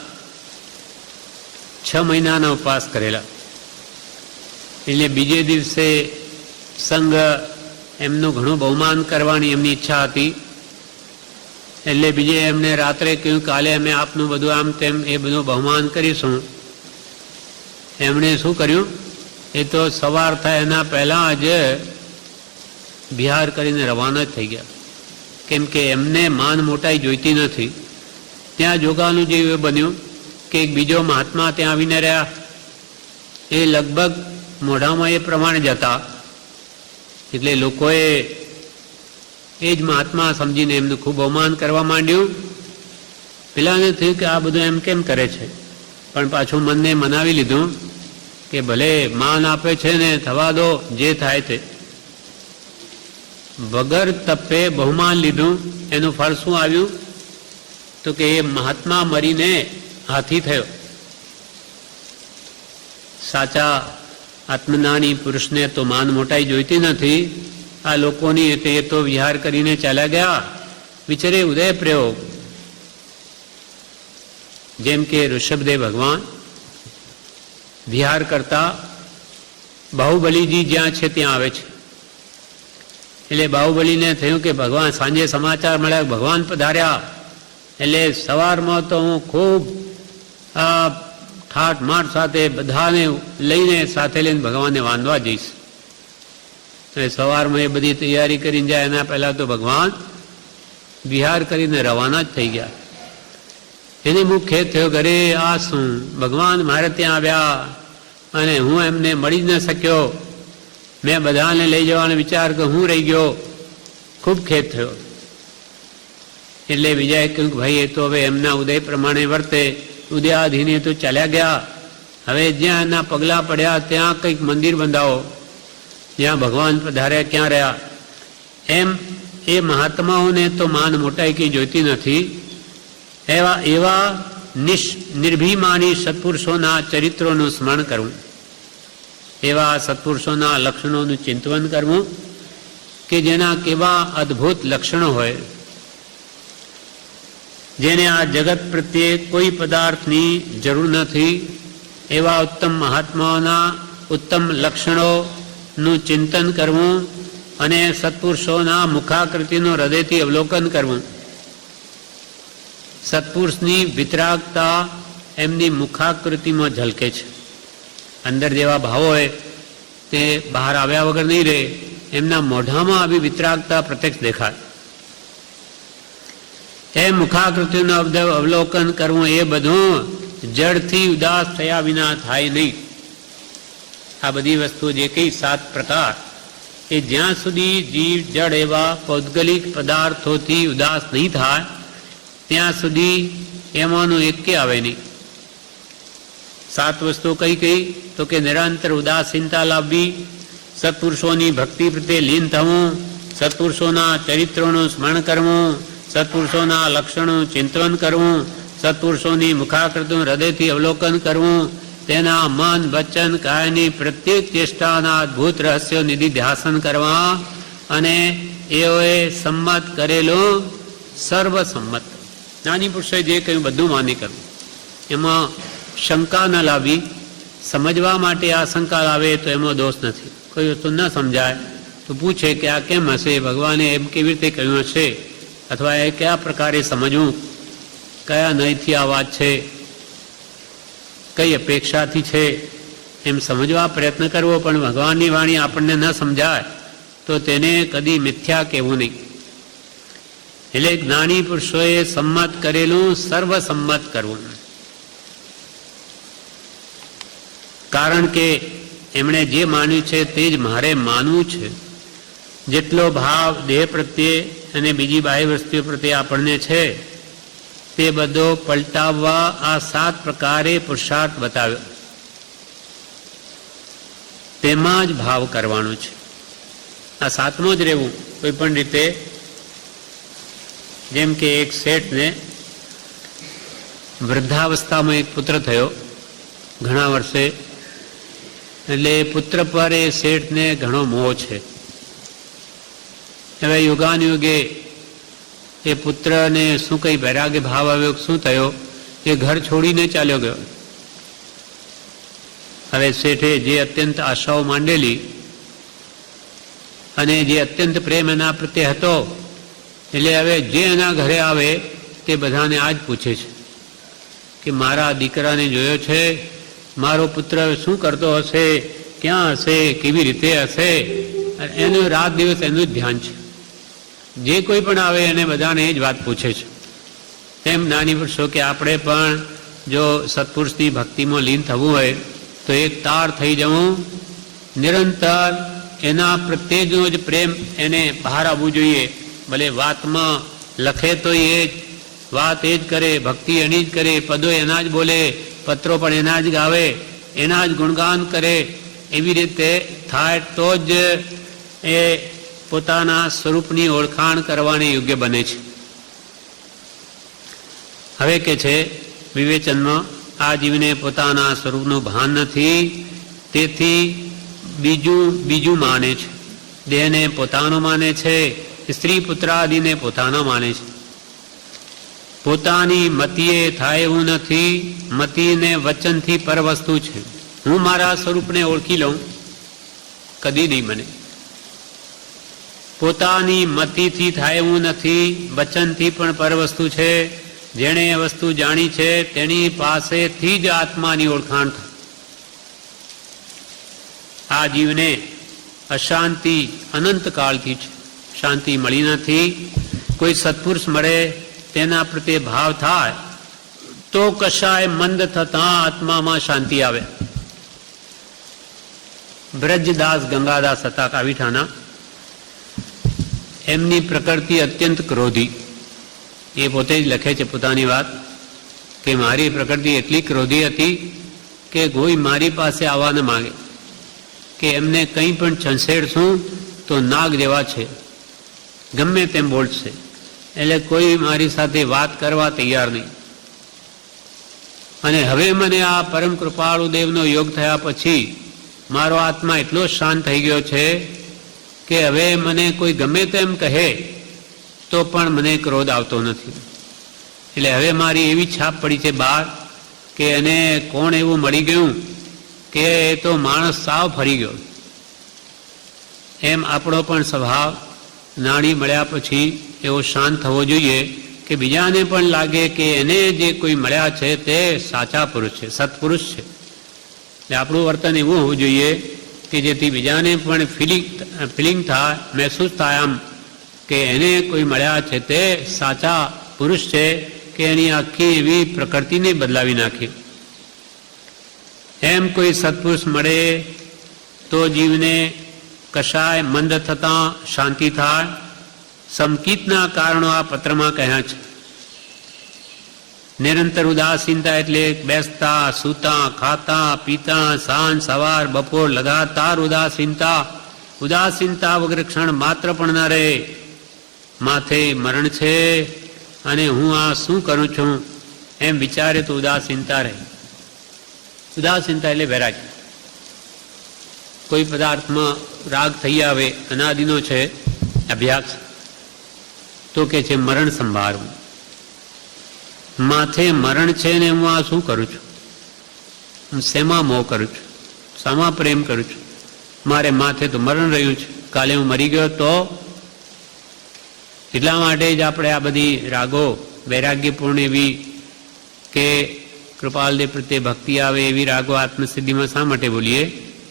6 મહિનાના ઉપવાસ કરેલા. એટલે બીજે દિવસે સંઘ એમનું ઘણું બહુમાન કરવાની એમની ઈચ્છા હતી. એટલે બીજે એમને રાત્રે કહ્યું કાલે અમે આપનું બધું આમ તેમ એ બધું બહુમાન કરીશું. એમણે શું કર્યું, એ તો સવાર થાય એના પહેલાં જ વિહાર કરીને રવાના જ થઈ ગયા. કેમ કે એમને માન મોટાઈ જોઈતી નથી. ત્યાં જોગાનું જે બન્યું કે એક બીજો મહાત્મા ત્યાં આવીને રહ્યા. એ લગભગ મોઢામાં એ પ્રમાણે જ હતા. એટલે લોકોએ એ જ મહાત્મા સમજીને એમનું ખૂબ અવમાન કરવા માંડ્યું. પેલાને થયું કે આ બધું એમ કેમ કરે છે, પણ પાછું મનને મનાવી લીધું કે ભલે માન આપે છે ને થવા દો, જે થાય તે. વગર તપે બહુમાન લીધું. એનું ફળ શું આવ્યું? તો કે એ મહાત્મા મરીને હાથી થયો. સાચા આત્મજ્ઞાની પુરુષને તો માન મોટાઈ જોઈતી નથી. આ લોકોની એ તો વિહાર કરીને ચાલ્યા ગયા. વિચારે ઉદય પ્રયોગ. જેમ કે ઋષભદેવ ભગવાન વિહાર કરતા બાહુબલીજી જ્યાં છે ત્યાં આવે છે. એટલે બાહુબલીને થયું કે ભગવાન, સાંજે સમાચાર મળ્યા ભગવાન પધાર્યા. એટલે સવારમાં તો હું ખૂબ ઠાઠ માઠ સાથે બધાને લઈને સાથે લઈને ભગવાનને વાંધવા જઈશ. અને સવારમાં એ બધી તૈયારી કરીને જાય. એના પહેલાં તો ભગવાન વિહાર કરીને રવાના જ થઈ ગયા. એને મુખ ખેદ થયો, ઘરે આ શું ભગવાન મારે ત્યાં આવ્યા અને હું એમને મળી જ ન શક્યો. મેં બધાને લઈ જવાનો વિચાર કે હું રહી ગયો. ખૂબ ખેદ થયો. એટલે બીજાએ કહ્યું કે ભાઈ એ તો હવે એમના ઉદય પ્રમાણે વર્તે. ઉદયાધીને તો ચાલ્યા ગયા. હવે જ્યાં એના પગલાં પડ્યા ત્યાં કંઈક મંદિર બંધાવો. જ્યાં ભગવાન પધાર્યા ક્યાં રહ્યા. એમ એ મહાત્માઓને તો માન મોટાઈ કંઈ જોઈતી નથી. એવા નિર્ભીમાની સત્પુરુષોના ચરિત્રોનું સ્મરણ કરવું, એવા સત્પુરુષોના લક્ષણોનું ચિંતન કરવું કે જેના કેવા અદ્ભુત લક્ષણો હોય, જેને આ જગત પ્રત્યે કોઈ પદાર્થની જરૂર નથી. એવા ઉત્તમ મહાત્માઓના ઉત્તમ લક્ષણોનું ચિંતન કરવું અને સત્પુરુષોના મુખાકૃતિનું હૃદયથી અવલોકન કરવું. સત્પુરુષની વિતરાગતા એમની મુખાકૃતિમાં ઝલકે છે. અંદર જેવા ભાવો હોય તે બહાર આવ્યા વગર નહીં રહે. એમના મોઢામાં આવી વિતરાગતા પ્રત્યક્ષ દેખાય. એ મુખાકૃતિનું અવલોકન કરવું એ બધું જડથી ઉદાસ થયા વિના થાય નહીં. આ બધી વસ્તુ જે કઈ 7 પ્રકાર, એ જ્યાં સુધી જીવ જડ એવા પૌદ્ગલિક પદાર્થોથી ઉદાસ નહીં થાય ત્યાં સુધી એમાંનું એકે આવે નહીં. 7 વસ્તુ કઈ કઈ? તો કે નિરંતર ઉદાસીનતા લાવવી, સત્પુરુષોની ભક્તિ પ્રત્યે લીન થવું, સત્પુરુષોના ચરિત્રોનું સ્મરણ કરવું, સત્પુરુષોના લક્ષણોનું ચિંતન કરવું, સત્પુરુષોની મુખાકૃતિનું હૃદયથી અવલોકન કરવું, તેના મન વચન કાયની પ્રત્યેક ચેષ્ટાના અદ્ભુત રહસ્યો નિધિ ધ્યાસન કરવા, અને એઓએ સંમત કરેલું સર્વસંમત. જ્ઞાની પુરુષોએ જે કહ્યું બધું માની કરવું. એમાં શંકા ન લાવવી. સમજવા માટે આ શંકા લાવે તો એમાં દોષ નથી. કોઈ વસ્તુ ન સમજાય તો પૂછે કે આ કેમ હશે, ભગવાને એમ કેવી રીતે કહ્યું હશે, અથવા એ કયા પ્રકારે સમજવું, કયા નયથી આ વાત છે, કઈ અપેક્ષાથી છે, એમ સમજવા પ્રયત્ન કરવો. પણ ભગવાનની વાણી આપણને ન સમજાય તો તેને કદી મિથ્યા કહેવું નહીં. એટલે જ્ઞાની પુરુષોએ સંમત કરેલું સર્વસંમત કરવું. કારણ કે એમણે જે માન્યું છે તે જ મારે માનવું છે. જેટલો ભાવ દેહ પ્રત્યે અને બીજી બાહ્ય વસ્તુઓ પ્રત્યે આપણને છે તે બધો પલટાવવા આ 7 પ્રકારે પુરુષાર્થ બતાવ્યો. તેમાં જ ભાવ કરવાનો છે. આ 7મો જ રહેવું કોઈ પણ રીતે. જેમ કે એક શેઠને વૃદ્ધાવસ્થામાં એક પુત્ર થયો ઘણા વર્ષે. એટલે પુત્ર પર એ શેઠને ઘણો મોહ છે. હવે યુગાનુયુગે એ પુત્રને શું કઈ વૈરાગ્ય ભાવ આવ્યો, શું થયો, એ ઘર છોડીને ચાલ્યો ગયો. હવે શેઠે જે અત્યંત આશાઓ માંડેલી અને જે અત્યંત પ્રેમ એના પ્રત્યે હતો, એટલે હવે જે એના ઘરે આવે તે બધાને આ જ પૂછે છે કે મારા દીકરાને જોયો છે, મારો પુત્ર શું કરતો હશે, ક્યાં હશે, કેવી રીતે હશે. એનું રાત દિવસ એનું જ ધ્યાન છે. જે કોઈ પણ આવે એને બધાને એ જ વાત પૂછે છે. તેમ જ્ઞાની પુરુષો કે આપણે પણ જો સત્પુરુષની ભક્તિમાં લીન થવું હોય તો એક તાર થઈ જવું, નિરંતર એના પ્રત્યેનો જ પ્રેમ એને બહાર આવવું જોઈએ. ભલે વાતમાં લખે તો એ જ વાત એ જ કરે, ભક્તિ એની જ કરે, પદો એના જ બોલે, પત્રો પણ એના જ ગાવે, એના જ ગુણગાન કરે. એવી રીતે થાય તો જ એ પોતાના સ્વરૂપની ઓળખાણ કરવાની યોગ્ય બને છે. હવે કે છે વિવેચનમાં, આ જીવને પોતાના સ્વરૂપનું ભાન નથી, તેથી બીજું માને છે. દેહને પોતાનો માને છે, સ્ત્રી પુત્ર આદિને પોતાના માને છે. પોતાની મતિએ થાય એવું નથી. મતિને વચનથી પર વસ્તુ છે. હું મારા સ્વરૂપને ઓળખી લઉં, કદી નહીં બને. પોતાની મતિથી થાય એવું નથી, વચનથી પણ પર વસ્તુ છે. જેણે એ વસ્તુ જાણી છે તેની પાસેથી જ આત્માની ઓળખાણ થાય. આ જીવને અશાંતિ અનંતકાળથી છે, શાંતિ મળી નથી. કોઈ સત્પુરુષ મળે, તેના પ્રત્યે ભાવ થાય તો કશાય મંદ થતાં આત્મામાં શાંતિ આવે. બ્રજદાસ ગંગાદાસ હતા કાવીઠાના, એમની પ્રકૃતિ અત્યંત ક્રોધી. એ પોતે જ લખે છે પોતાની વાત કે મારી પ્રકૃતિ એટલી ક્રોધી હતી કે કોઈ મારી પાસે આવવા ન માગે, કે એમને કંઈ પણ છંછેડશું તો નાગ જેવા છે, ગમે તેમ બોલશે, એટલે કોઈ મારી સાથે વાત કરવા તૈયાર નહીં. અને હવે મને આ પરમ કૃપાળુ દેવનો યોગ થયા પછી મારો આત્મા એટલો શાંત થઈ ગયો છે કે હવે મને કોઈ ગમે તેમ કહે તો પણ મને ક્રોધ આવતો નથી. એટલે હવે મારી એવી છાપ પડી છે બહાર કે એને કોણ એવું મળી ગયું કે એ તો માણસ સાવ ફરી ગયો. એમ આપણો પણ સ્વભાવ નાણી મળ્યા પછી એવો શાંત થવો જોઈએ કે બીજાને પણ લાગે કે એને જે કોઈ મળ્યા છે તે સાચા પુરુષ છે, સત્પુરુષ છે. એટલે આપણું વર્તન એવું હોવું જોઈએ કે જેથી બીજાને પણ ફિલિંગ થાય, મહેસૂસ થાય આમ કે એને કોઈ મળ્યા છે તે સાચા પુરુષ છે, કે એની આખી એવી પ્રકૃતિને બદલાવી નાખી. એમ કોઈ સત્પુરુષ મળે તો જીવને કશાય મંદ થતાં શાંતિ થાય. સમકિતના કારણો આ પત્રમાં કહ્યા છે. નિરંતર ઉદાસીનતા એટલે બેસતા, સૂતા, ખાતા, પીતા, સાંજ સવાર બપોર લગાતાર ઉદાસીનતા. ઉદાસીનતા વગર ક્ષણ માત્ર પણ ન રહે. માથે મરણ છે અને હું આ શું કરું છું એમ વિચારે તો ઉદાસીનતા રહે. ઉદાસીનતા એટલે વૈરાગ્ય. કોઈ પદાર્થમાં રાગ થઈ આવે, અનાદિનો છે અભ્યાસ, તો કે છે મરણ સંભાળવું. માથે મરણ છે ને હું આ શું કરું છું, હું શેમાં મોહ કરું છું, શામાં પ્રેમ કરું છું. મારે માથે તો મરણ રહ્યું છે, કાલે હું મરી ગયો તો. એટલા માટે જ આપણે આ બધી રાગો વૈરાગ્યપૂર્ણ એવી કે કૃપાલદેવ પ્રત્યે ભક્તિ આવે એવી રાગો આત્મસિદ્ધિમાં શા માટે બોલીએ?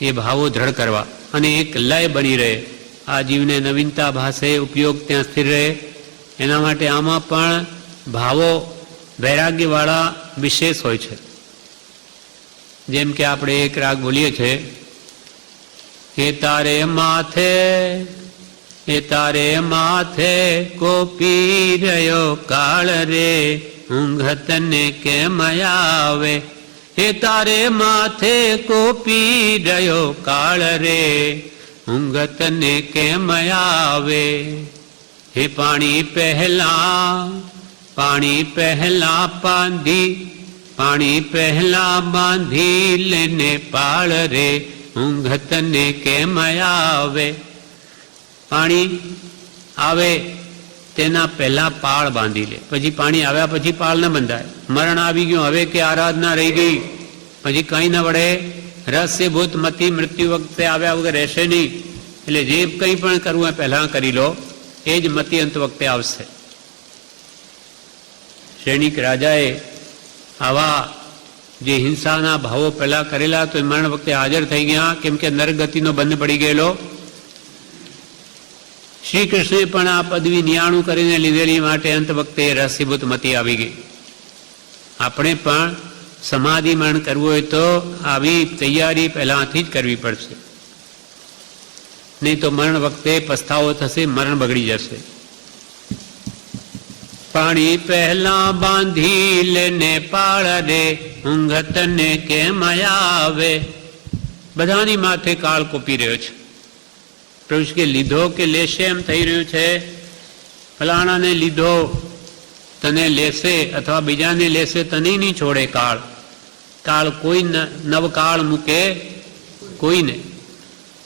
એ ભાવો દ્રઢ કરવા અને એક લય બની રહે. આ જીવને નવીનતા ભાષે ઉપયોગ ત્યાં સ્થિર રહે એના માટે આમાં પણ ભાવો વૈરાગ્યવાળા વિશેષ હોય છે. જેમ કે આપણે એક રાગ બોલીએ છીએ, એ તારે માથે કોપી રહ્યો કાળ રે, ઊંઘ તને કેમ આવે. હે તારે માથે કોપી રહ્યો કાળ રે, ઊંઘ તને કેમ આવે. હે પાણી પહેલા બાંધી લેને પાળ રે, ઊંઘ તને કેમ આવે. પાણી આવે તેના પહેલા પાળ બાંધી લે, પછી પાણી આવ્યા પછી પાળ ન બંધાય. મરણ આવી ગયું હવે કે આરાધના રહી ગઈ પછી કંઈ ન વળે. રહસ્યભૂત મતિ મૃત્યુ વખતે આવ્યા વગર રહેશે નહીં. એટલે જે કંઈ પણ કરવું એ પહેલાં કરી લો, એ જ મતિ અંત વખતે આવશે. સૈનિક રાજાએ આવા જે હિંસાના ભાવો પહેલાં કરેલા તો એ મરણ વખતે હાજર થઈ ગયા, કેમ કે નરગતિનો બંધ પડી ગયેલો. શ્રી કૃષ્ણે પણ આ પદવી નિયાણું કરીને લીધેલી માટે અંત વખતે રહસ્યભૂત મતિ આવી ગઈ. આપણે પણ સમાધિ મરણ કરવું હોય તો આવી તૈયારી પહેલાથી જ કરવી પડશે, નહીં તો મરણ વખતે પસ્તાવો થશે, મરણ બગડી જશે. પાણી પહેલા બાંધી લેને પાળ રે, ઊંઘ તને કેમ આવે. બધાની માથે કાળ કોપી રહ્યો છે. પ્રભુ કે લીધો કે લેશે એમ થઈ રહ્યું છે. ફલાણાને લીધો તને લેશે, અથવા બીજાને લેશે તને નહીં છોડે કાળ. કાળ કોઈ નવ કાળ મૂકે કોઈને,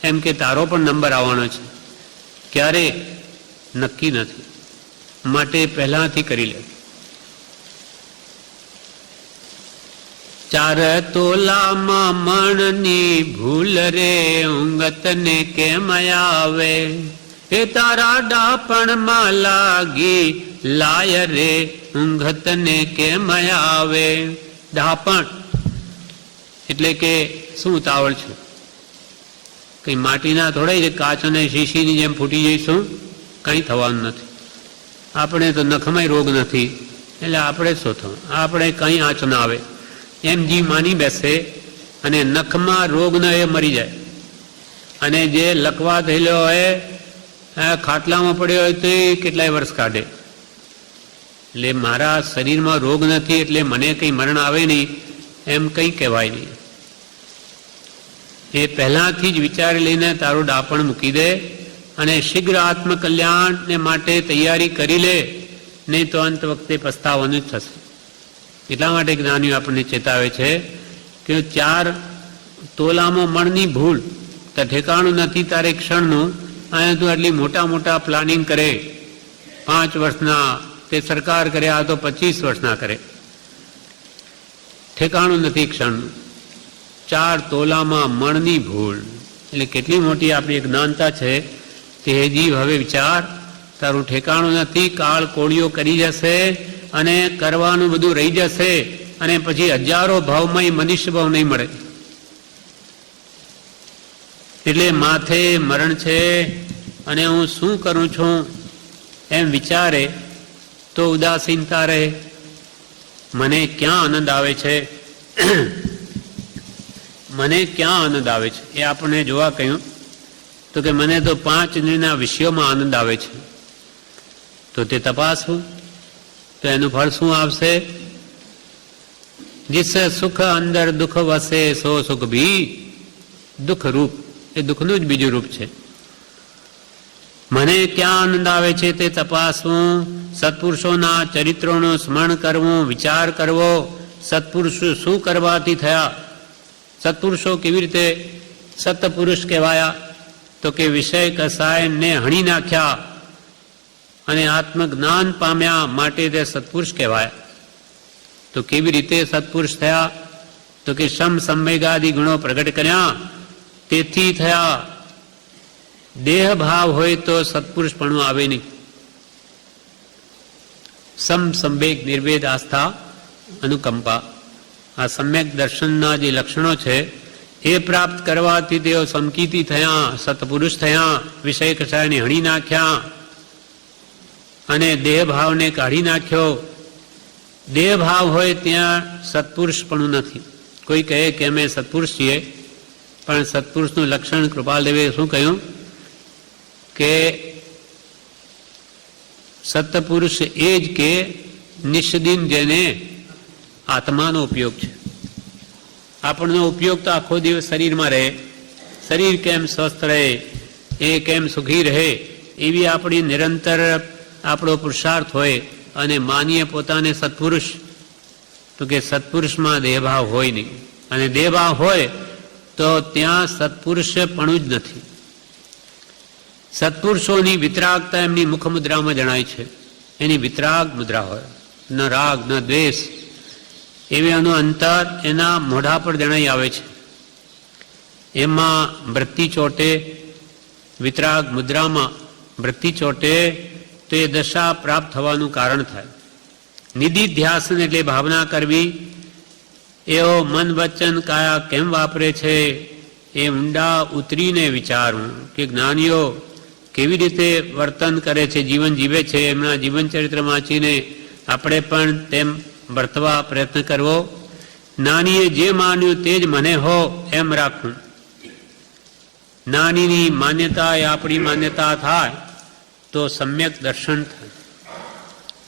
એમ કે તારો પણ નંબર આવવાનો છે, ક્યારે નક્કી નથી, માટે પહેલાથી કરી લે. 4 તોલામાં મણની ભૂલ રે, ઊંઘ તને કેમ આવે. એ તારા ડાપણમાં લાગી લાય રે, ઊંઘ તને કેમ આવે. ડાપણ એટલે કે શું ઉતાવળ છે? કઈ માટીના થોડા કાચ અને શીશીની જેમ ફૂટી જઈશું, કંઈ થવાનું નથી. આપણે તો નખમાંય રોગ નથી, એટલે આપણે શું થવું, આપણે કંઈ આંચ ના આવે એમ જી માની બેસે અને નખમાં રોગ ન એ મરી જાય. અને જે લકવા થયેલો હોય, ખાટલામાં પડ્યો હોય તો એ કેટલાય વર્ષ કાઢે. એટલે મારા શરીરમાં રોગ નથી એટલે મને કંઈ મરણ આવે નહીં એમ કંઈ કહેવાય નહીં. એ પહેલાથી જ વિચારી લઈને તારું ડાપણ મૂકી દે અને શીઘ્ર આત્મકલ્યાણને માટે તૈયારી કરી લે, નહીં તો અંત વખતે પસ્તાવાનું જ થશે. એટલા માટે જ્ઞાનીઓ આપણને ચેતાવે છે કે 4 તોલામાં મણની ભૂલ તો ઠેકાણું નથી તારે ક્ષણનું. અહીંયા તું આટલી મોટા પ્લાનિંગ કરે, 5 વર્ષના તે સરકાર કરે, આ તો 25 વર્ષના કરે, ઠેકાણું નથી ક્ષણનું. 4 તોલામાં મણની ભૂલ એટલે કેટલી મોટી આપણી જ્ઞાનતા છે. તે જીવ હવે વિચાર, તારું ઠેકાણું નથી, કાળ કોળીઓ કરી જશે અને કરવાનું બધું રહી જશે, અને પછી હજારો ભાવમાં મનુષ્ય ભાવ નહીં મળે. એટલે માથે મરણ છે અને હું શું કરું છું એમ વિચારે તો ઉદાસીનતા રહે. મને ક્યાં આનંદ આવે છે, મને ક્યાં આનંદ આવે છે એ આપણને જોવા કહ્યું તો કે મને તો 5 ઇન્દ્રિયના વિષયોમાં આનંદ આવે છે. તો તે તપાસવું તો એનું ફળ શું આવશે? जिस सुख अंदर दुख वसे सो सुख भी दुख रूप. એ દુઃખનું જ બીજું રૂપ છે. મને ક્યાં આનંદ આવે છે તે તપાસવું, સત્પુરુષોના ચરિત્રોનું સ્મરણ કરવું, વિચાર કરવો. સત્પુરુષો શું કરવાથી થયા, સત્પુરુષો કેવી રીતે સત્પુરુષ કહેવાયા? તો કે વિષય કસાયને હણી નાખ્યા અને આત્મજ્ઞાન પામ્યા, માટે તે સત્પુરુષ કહેવાયા. તો કેવી રીતે સત્પુરુષ થયા? તો કે સમ સંવેગાદિ ગુણો પ્રગટ કર્યા, તેથી થયા. દેહ ભાવ હોય તો સત્પુરુષપણું આવે નહીં. સમ સંવેગ નિર્વેદ આસ્થા અનુકંપા, આ સમ્યક દર્શનના જે લક્ષણો છે એ પ્રાપ્ત કરવાથી તેઓ સમકીતી થયા, સત્પુરુષ થયા, વિષય કસાયને હણી નાખ્યા અને દેહ ભાવને કાઢી નાખ્યો. દેહ ભાવ હોય ત્યાં સત્પુરુષપણું નથી. કોઈ કહે કે અમે સત્પુરુષ છીએ, પણ સત્પુરુષનું લક્ષણ કૃપાલદેવે શું કહ્યું કે સત્પુરુષ એ જ કે નિષ્દિન જેને આત્માનો ઉપયોગ છે. આપણનો ઉપયોગ તો આખો દિવસ શરીરમાં રહે, શરીર કેમ સ્વસ્થ રહે, એ કેમ સુખી રહે, એવી આપણી નિરંતર આપણો પુરુષાર્થ હોય અને માનીએ પોતાને સત્પુરુષ. તો કે સત્પુરુષમાં દેહભાવ હોય નહીં, અને દેહભાવ હોય તો ત્યાં સત્પુરુષપણું જ નથી. સત્પુરુષોની વિતરાગતા એમની મુખમુદ્રામાં જણાય છે. એની વિતરાગ મુદ્રા હોય, ન રાગ ન દ્વેષ, એવી એનું અંતર એના મોઢા પર જણાઈ આવે છે. એમાં વૃત્તિ ચોટે, વિતરાગ મુદ્રામાં વૃત્તિ ચોટે તો એ દશા પ્રાપ્ત થવાનું કારણ થાય. નિધિધ્યાસન એટલે ભાવના કરવી. એવો મન વચન કાયા કેમ વાપરે છે એ ઊંડા ઉતરીને વિચારવું કે જ્ઞાનીઓ કેવી રીતે વર્તન કરે છે, જીવન જીવે છે, એમના જીવન ચરિત્ર વાંચીને આપણે પણ તેમ વર્તવા પ્રયત્ન કરવો. નાનીએ જે માન્યું તે જ મને હો એમ રાખવું. નાનીની માન્યતા એ આપણી માન્યતા થાય તો સમ્યક દર્શન થાય.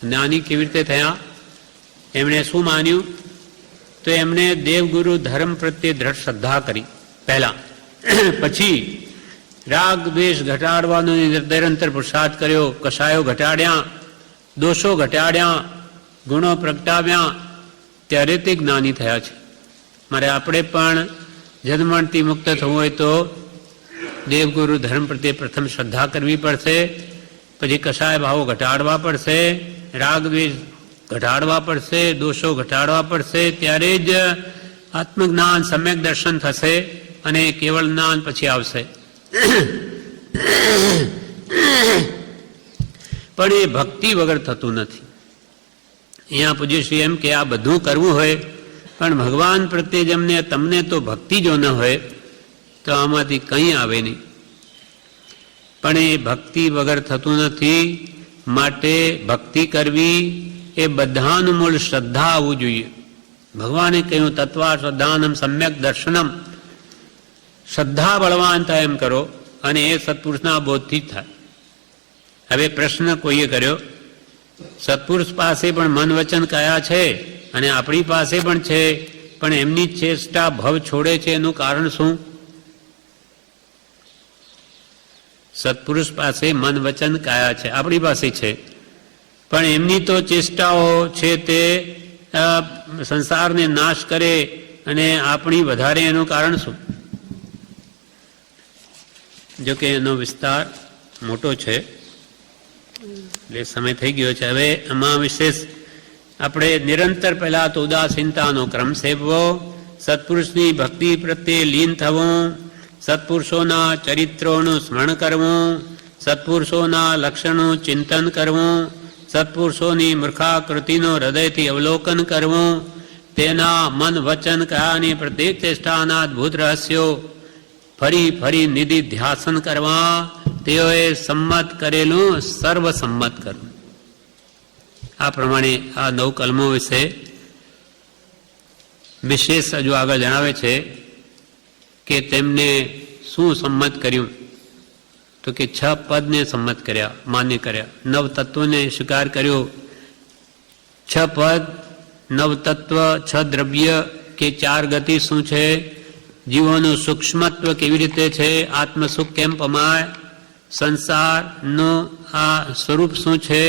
નાની કેવી રીતે થયા? એમણે શું માન્યું? તો એમણે દેવગુરુ ધર્મ પ્રત્યે દ્રઢ શ્રદ્ધા કરી પહેલા, પછી રાગ દ્વેષ ઘટાડવાનો નિરંતર પુરુષાર્થ કર્યો, કષાયો ઘટાડ્યા, દોષો ઘટાડ્યા, ગુણો પ્રગટાવ્યા, ત્યારે તે જ્ઞાની થયા છે. મારે આપણે પણ જન્મથી મુક્ત થવું હોય તો દેવગુરુ ધર્મ પ્રત્યે પ્રથમ શ્રદ્ધા કરવી પડશે, પછી કષાય ભાવો ઘટાડવા પડશે, રાગ દ્વેષ ઘટાડવા પડશે, દોષો ઘટાડવા પડશે, ત્યારે જ આત્મજ્ઞાન સમ્યક દર્શન થશે અને કેવળ જ્ઞાન પછી આવશે. પણ એ ભક્તિ વગર થતું નથી. અહીંયા પૂજ્યશ્રી એમ કે આ બધું કરવું હોય પણ ભગવાન પ્રત્યે જ તમને તો ભક્તિ જો ન હોય તો આમાંથી કંઈ આવે નહીં. પણ એ ભક્તિ વગર થતું નથી. માટે ભક્તિ કરવી એ બધાનું મૂળ શ્રદ્ધા આવવું જોઈએ. ભગવાને કહ્યું તત્વા શ્રદ્ધાનમ સમ્યક દર્શનમ. શ્રદ્ધા બળવાન થાય એમ કરો અને એ સત્પુરુષના બોધથી જ થાય. હવે પ્રશ્ન કોઈએ કર્યો, સત્પુરુષ પાસે પણ મન વચન કયા છે અને આપણી પાસે પણ છે, પણ એમની ચેષ્ટા ભવ છોડે છે, એનું કારણ શું? સત્પુરુષ પાસે મન વચન કાયા છે, આપણી પાસે છે, પણ એમની તો ચેષ્ટાઓ છે તે સંસારને નાશ કરે અને આપણી વધારે, એનું કારણ શું? જો કે એનો વિસ્તાર મોટો છે એટલે સમય થઈ ગયો છે. હવે આમાં વિશેષ આપણે નિરંતર પહેલાં તો ઉદાસીનતાનો ક્રમ સેવવો, સત્પુરુષની ભક્તિ પ્રત્યે લીન થવું, સત્પુરુષોના ચરિત્રોનું સ્મરણ કરવું, સત્પુરુષોના લક્ષણનું ચિંતન કરવું, સત્પુરુષોની મૂર્ખાકૃતિનું હૃદયથી અવલોકન કરવું, તેના મન વચન કયાની પ્રત્યેક ચેષ્ટાના અદ્ભુત રહસ્યો ફરી ફરી નિધિ ધ્યાસન કરવા, તેઓએ સંમત કરેલું સર્વસંમત કરવું. આ પ્રમાણે આ 9 કલમો વિશે વિશેષ હજુ આગળ જણાવે છે કે તેમને શું સંમત કર્યું. તો કે 6 પદને સંમત કર્યા, માન્ય કર્યા, 9 તત્વોને સ્વીકાર કર્યો. 6 પદ, 9 તત્વ, 6 દ્રવ્ય કે 4 ગતિ શું છે, જીવોનું સૂક્ષ્મત્વ કેવી રીતે છે, આત્મસુખ કેમ પમાય, સંસારનું આ સ્વરૂપ શું છે,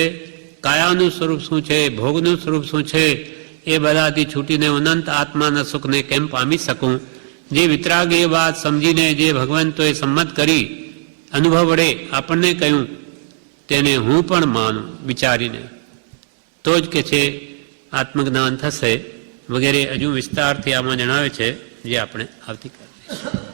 કાયાનું સ્વરૂપ શું છે, ભોગનું સ્વરૂપ શું છે, એ બધાથી છૂટીને અનંત આત્માના સુખને કેમ પામી શકું. જે વિતરાગ એ વાત સમજીને જે ભગવંતોએ સંમત કરી અનુભવ વડે આપણને કહ્યું તેને હું પણ માનું વિચારીને, તો જ કે છે આત્મજ્ઞાન થશે વગેરે હજુ વિસ્તારથી આમાં જણાવે છે, જે આપણે આવતીકાલે